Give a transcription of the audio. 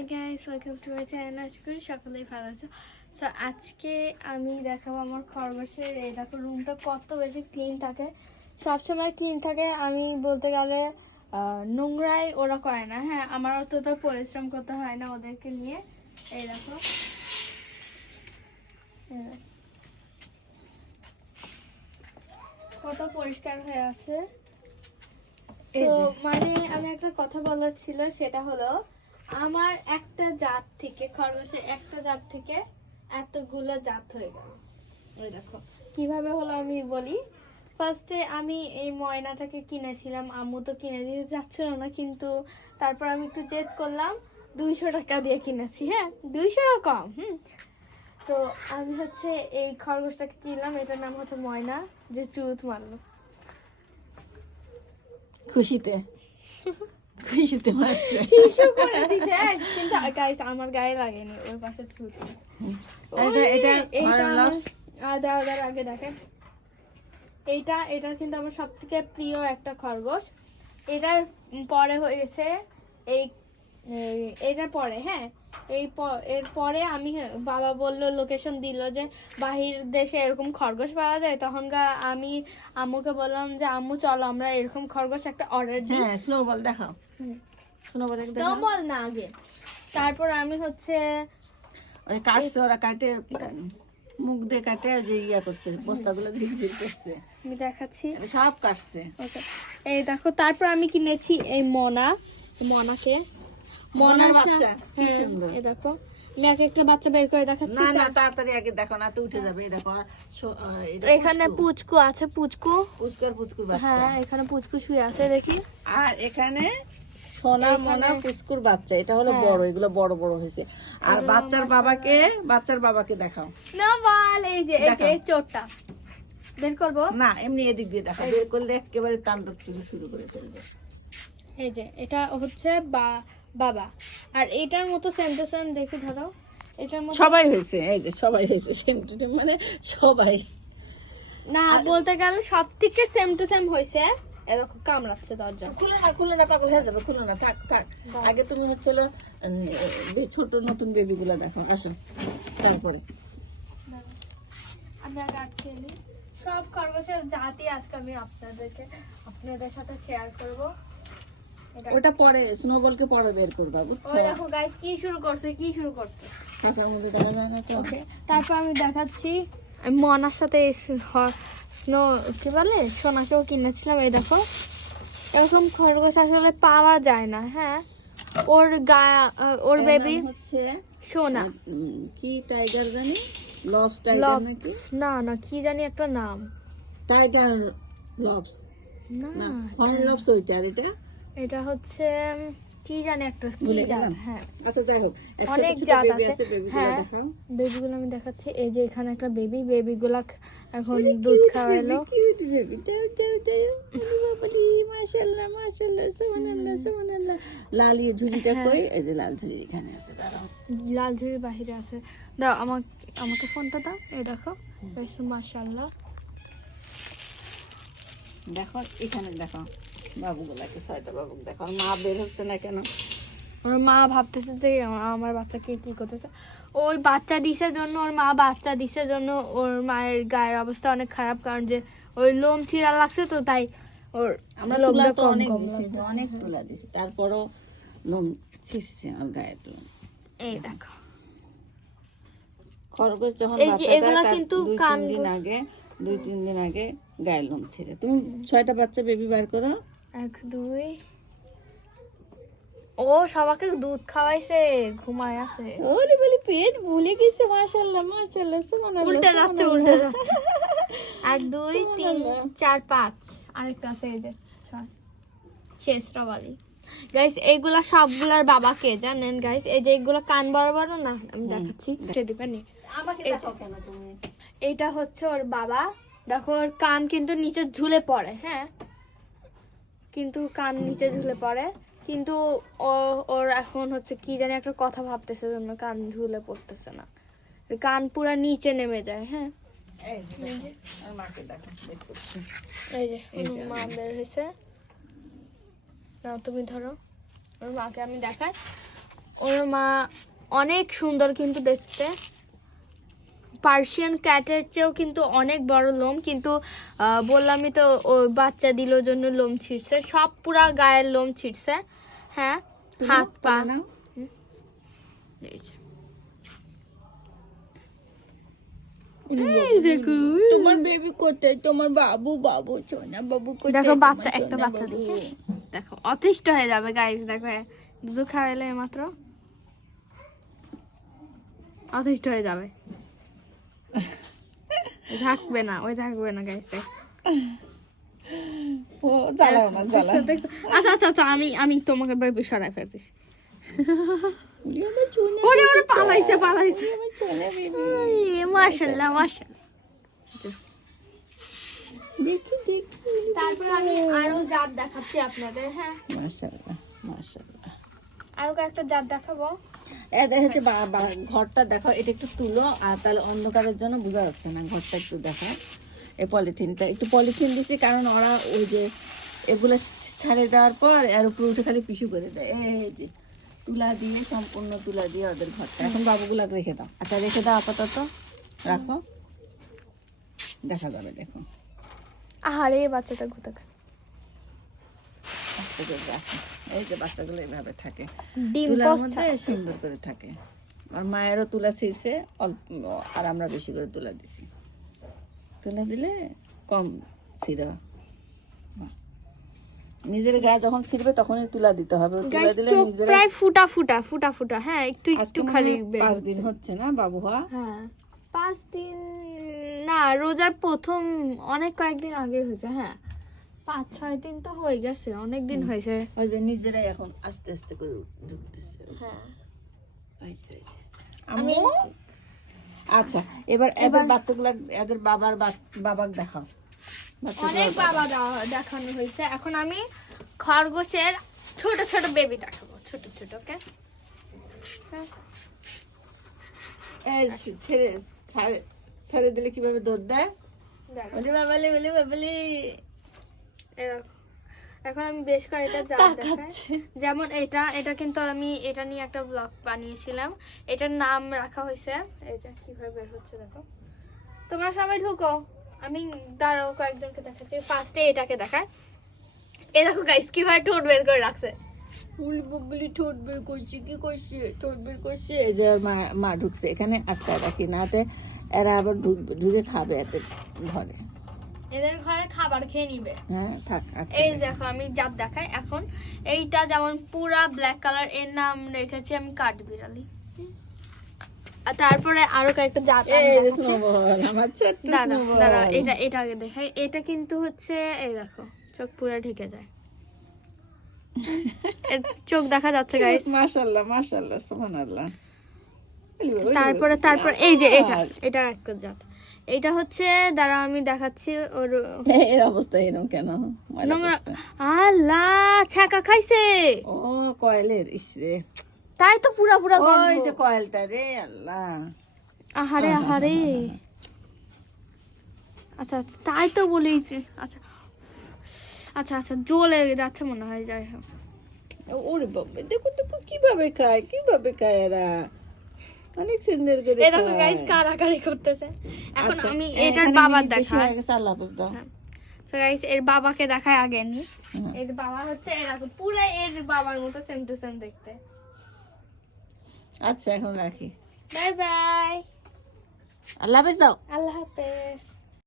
High guys, welcome to my channel. আশা করি সকলেই ভালো আছো। সো আজকে আমি দেখাবো আমার খরগোশের। এই দেখো রুমটা কত বেশি ক্লিন থাকে, সবসময় ক্লিন থাকে। আমি বলতে গেলে নোংরাই ওরা করে না। হ্যাঁ, আমার অতটা পরিশ্রম করতে হয় না ওদেরকে নিয়ে। এই দেখো কত পরিষ্কার হয়ে আছে। তো মানে আমি একটা কথা বলার ছিল, সেটা হলো আমার একটা জাত থেকে, খরগোশের একটা জাত থেকে এতগুলো জাত হয়ে গেল। ওই দেখো কিভাবে হলো আমি বলি। ফার্স্টে আমি এই ময়নাটাকে কিনেছিলাম, আম্মু তো কিনে দিতে যাচ্ছিল না, কিন্তু তারপর আমি একটু জেদ করলাম, 200 টাকা দিয়ে কিনেছি। হ্যাঁ, 200 কম। তো আমি হচ্ছে এই খরগোশটাকে কিনলাম, এটার নাম হচ্ছে ময়না, যে চুত মারলো খুশিতে খুশিতে মারছে, হিসু করে দিছে। কিন্তু গাইস আমার গায়ে লাগেনি, ওর পাশে ছুট। এটা আগে দেখেন, এটা কিন্তু আমার সব থেকে প্রিয় একটা খরগোশ। এটার পরে হয়েছে এই এটার পরে, হ্যাঁ এর পরে আমি, বাবা বললো, লোকেশন দিল যে বাহির দেশে এরকম খরগোশ পাওয়া যায়। তখন আমি আম্মুকে বললাম যে আম্মু চলো আমরা এরকম খরগোশ একটা অর্ডার দিই। হ্যাঁ, স্নোবল দেখাও, স্নোবল না আগে। তারপর আমি হচ্ছে ওই কাটছে, ওরা কাটে মুখ দিয়ে কাটে যে ইয়া করছে, বস্তাগুলো ঝিকঝিক করছে, আমি দেখাচ্ছি সব কাটছে। এই দেখো, তারপর আমি কিনেছি এই মনাকে। মনার বাচ্চা কি সুন্দর। এই দেখো আমি একটা বাচ্চা বের করে দেখাচ্ছি। না না, তাড়াতাড়ি আগে দেখো না, তো উঠে যাবে। এই দেখো এখানে পুচকু আছে, পুচকুর বাচ্চা। হ্যাঁ, এখানে পুচকু শুয়ে আছে দেখি। আর এখানে সোনা মনা পুচকুর বাচ্চা, এটা হলো বড়, এগুলো বড় বড় হয়েছে। আর বাচ্চার বাবাকে দেখাও। স্নোবল, এই যে চোরটা বের করবো না, এমনি এদিক দিয়ে দেখাও, বের করলে একেবারে তাণ্ডব শুরু করে ফেলবে। এই যে এটা হচ্ছে বাবা, আর এটার মতো সেম টু সেম দেখি, ধরো এটার মতো সবাই হয়েছে। এই যে সবাই হয়েছে সেম টু সেম, মানে সবাই না, বলতে গেলে সব থেকে সেম টু সেম হয়েছে। এরকম কামড়াচ্ছে দরজা। খুলে না, পাগল হয়ে যাবে, খুলে না, থাক। আগে তুমি হচ্ছিল ছোট নতুন বেবি গুলা দেখো, আসো, তারপরে আমি আগে আটকে নিই। সব খরগোশের জাতি আজকে আমি আপনাদের সাথে শেয়ার করব। ওটা পরে স্নোবলকে পরে বের করবা, বুঝছো? ওই দেখো গাইস কি শুরু করছে। কাঁচার মধ্যে দেখা যায় না তো। তারপর আমি দেখাচ্ছি, আমি মনার সাথে স্নো কি বলে সোনাকেও কিনেছিলাম। এই দেখো এরকম খরগোশ আসলে পাওয়া যায় না। হ্যাঁ, ওর বেবি হচ্ছে সোনা, কি টাইগার জানি, লবস টাইগার নাকি, না কি জানি একটা নাম, টাইগার লবস না, হর্ন লবস ওইটা। আর এটা হচ্ছে কি জানি একটা জাত। হ্যাঁ, আচ্ছা যাই হোক, অনেক জাত আছে। হ্যাঁ, বেবিগুলো আমি দেখাচ্ছি। এই যে এখানে একটা বেবিগুলা এখন দুধ খাওয়ালো। কিউট বেবি, বাবালি, মাশাআল্লাহ মাশাআল্লাহ, সুবহানাল্লাহ সুবহানাল্লাহ। লাল ঝুড়িটা কই? এই যে লাল ঝুড়ি এখানে আছে, দাঁড়াও। লাল ঝুড়ি বাহিরে আছে, দাও আমাকে ফোনটা দাও। এই দেখো, মাশাআল্লাহ। দেখো এখানে দেখো বাবুগুলাকে, 6টা বাবু দেখো। আর মা বের হচ্ছে না কেন? ওর মা ভাবতেছে যে আমার বাচ্চাকে কি করতেছে। ওই বাচ্চা দিছে জন্য, ওর মা বাচ্চা দিছে জন্য ওর মায়ের গায়ের অবস্থা অনেক খারাপ, কারণ যে ওই লোম ছিঁড়া লাগছে, তো তাই ওর আমরা তুলা তো অনেক দিছি, অনেক তুলা দিছি, তারপরও লোম ছিঁড়ছে আর গায়ের লোম। এই দেখো খরগোশ যখন এই যে এগুলা কিন্তু 2-3 দিন আগে গায়ের লোম ছিঁড়ে। তুমি 6টা বাচ্চা বেবি বার করো। 1 2, ও সবাইকে দুধ খাওয়াইছে, ঘুমায় আছে। ওরে বলি পেট ভুলে গেছে, মাশাআল্লাহ মাশাআল্লাহ, সুবহানাল্লাহ উল্টে যাচ্ছে 1 2 3 4 5, আরেকটা আছে এই যে শেষরাবালি। গাইস এইগুলা সবগুলার বাবা কে জানেন গাইস? এই যে এইগুলা কান বড় বড় না, আমি দেখাচ্ছি, দিবেন আমাকে দেখাও কেন তুমি? এইটা হচ্ছে ওর বাবা। দেখো ওর কান কিন্তু নিচে ঝুলে পড়ে। হ্যাঁ, কিন্তু কান নিচে ঝুলে পড়ে, কিন্তু ওর এখন হচ্ছে কি জানি একটা কথা ভাবতেছে জন্য কান ঝুলে পড়তেছে না, কান পুরা নিচে নেমে যায়। হ্যাঁ, এই যে মা বের হয়েছে, নাও তুমি ধরো, ওর মাকে আমি দেখাই। ওর মা অনেক সুন্দর কিন্তু দেখতে, পার্সিয়ান ক্যাটের চেয়েও কিন্তু অনেক বড় লোম, কিন্তু বললামই তো ও বাচ্চা দিল জন্য লোম ছিঁড়ছে, সব পুরা গায়ের লোম ছিঁড়ছে। হ্যাঁ, হাত পা। নাও। দেখো তোমার বেবি কোথায়? তোমার বাবু বাবু সোনা বাবু কোথায়? দেখো তোমার বাচ্চা, একটা সোনা বাচ্চা বাবু? দেখে দেখো অতিষ্ঠ হয়ে যাবে গাইস। দেখো দুধ খাওয়াইলে মাত্র অতিষ্ঠ হয়ে যাবে, থাকবে না, ওই থাকবে না গাইস। ও জ্বালাও না, জ্বালাও। আচ্ছা আচ্ছা আচ্ছা, আমি তোমাকে বেবি সরাই ফেলতেছি। ওরে আমার সোনা ওরে ওরে পালাইছে পালাইছে। ওরে আমার সোনা বেবি। মাশাআল্লাহ মাশাআল্লাহ। দেখি দেখি। তারপর আমি আরো জাত দেখাচ্ছি আপনাদের। হ্যাঁ, মাশাআল্লাহ মাশাআল্লাহ। আরো কয়েকটা জাত দেখাবো। এটা হচ্ছে ঘরটা দেখো, এটা একটু তুলো, আর তাহলে অন্ধকারের জন্য বোঝা যাচ্ছে না। ঘরটা একটু দেখো, এই পলিথিনটা একটু পলিথিন দিছি, কারণ ওরা ওই যে এগুলো ছাড়ে দেওয়ার পর এর উপরে উঠে খালি পিছু করে দেয়। এই যে তুলা দিয়ে, সম্পূর্ণ তুলা দিয়ে ওদের ঘরটা। এখন বাবুগুলা রেখে দাও। আচ্ছা রেখে দাও, আপাতত রাখো, দেখা যাবে। দেখো আহারে বাচ্চাটা ঘুরতে খায়। আস্তে করে রাখো। এই যে বাচ্চাগুলো এইভাবে থাকে, ডিম তুলার পোস্ট মধ্যে সুন্দর করে থাকে। আর মায়েরও তুলা ছিঁড়ছে অল্প, আর আমরা বেশি করে তুলা দিছি। তুলা দিলে কম ছিঁড়া। নিজের গায়ে যখন ছিঁড়বে তখনই তুলা দিতে হবে। তুলা গাইস দিলে চোখ নিজের প্রায় ফুটা ফুটা ফুটা ফুটা। হ্যাঁ, একটু একটু খালি 5 দিন হচ্ছে না বাবু হওয়া? হ্যাঁ 5 দিন না, রোজার প্রথম অনেক কয়েকদিন আগে হয়েছে। হ্যাঁ 5-6 দিন তো হয়ে গেছে, অনেক দিন হয়েছে। ওই যে নিজেরাই এখন আস্তে আস্তে করে ঢুকতেছে। হ্যাঁ এই যে, এই যে। আম্মু আচ্ছা, এবার এদের বাচ্চাগুলা, এদের বাবাকে দেখাও। অনেক বাবা দেখানো হয়েছে, এখন আমি খরগোশের ছোট ছোট বেবি দেখাবো, ছোট ছোট। ওকে, ছেড়ে দিলে কিভাবে দৌড় দেয়, বলি বাবালি বলি বাবালি। এখন আমি বেশ কয়েকটা জাত দেখাই, যেমন এটা কিন্তু আমি এটা নিয়ে একটা ব্লগ বানিয়েছিলাম। এটার নাম রাখা হয়েছে, এটা কিভাবে বের হচ্ছে দেখো। তোমরা সবাই ঢুকো, আমি দাঁড়াও কয়েকজনকে দেখাচ্ছি। ফার্স্টে এটাকে দেখায়, এ দেখো গাইস কিভাবে ঠোঁট বের করে রাখছে। বলি বাবালি ঠোঁট বের করছে, কি করছে, ঠোঁট বের করছে। এই যে মা ঢুকছে এখানে, আটকায় রাখি নাতে এরা আবার ঢুকে খাবে এতে ঘরে। এদের ঘরে খাবার খেয়ে নিবে। হ্যাঁ থাক। এই দেখো আমি জাত দেখাই এখন। এইটা যেমন পুরা ব্ল্যাক কালার, এর নাম রেখেছি আমি কাঠবিড়ালি। আর তারপরে আরো কয়েকটা জাত দাঁড়া, এটা আগে দেখাই। এটা কিন্তু হচ্ছে এই দেখো চোখ পুরা ঢেকে যায়, এর চোখ দেখা যাচ্ছে গাইস। মাশাআল্লাহ মাশাআল্লাহ সুবহানাল্লাহ। তারপর এই যে এটা একটা জাত। এটা হচ্ছে, দাঁড়া আমি দেখাচ্ছি। ওর এর অবস্থা এরকম কেন? নোংরা, আল্লাহ ছাকা খাইছে। ও কয়েলের, ইসরে তাই তো পুরা পুরা ওই যে কয়েলটা রে, আল্লাহ। আহারে আহারে। আচ্ছা আচ্ছা তাই তো বলি। আচ্ছা আচ্ছা আচ্ছা জ্বলে যাচ্ছে মনে হয়। যাই হোক, ওরে বাবা, দেখো তো কিভাবে খায় এরা, অনেক সুন্দর করে এই দেখো গাইস কারাকারি করতেছে। এখন আচ্ছা, আমি এটার বাবার দেখাই। আল্লাহ হাফেজ দাও। তো গাইস এর বাবাকে দেখাই আগে নি। হুম। এর বাবা হচ্ছে এই দেখো পুরো এর বাবার মতো সেম টু সেম দেখতে। আচ্ছা এখন রাখি, বাই বাই, আল্লাহ হাফেজ দাও। আল্লাহ হাফেজ।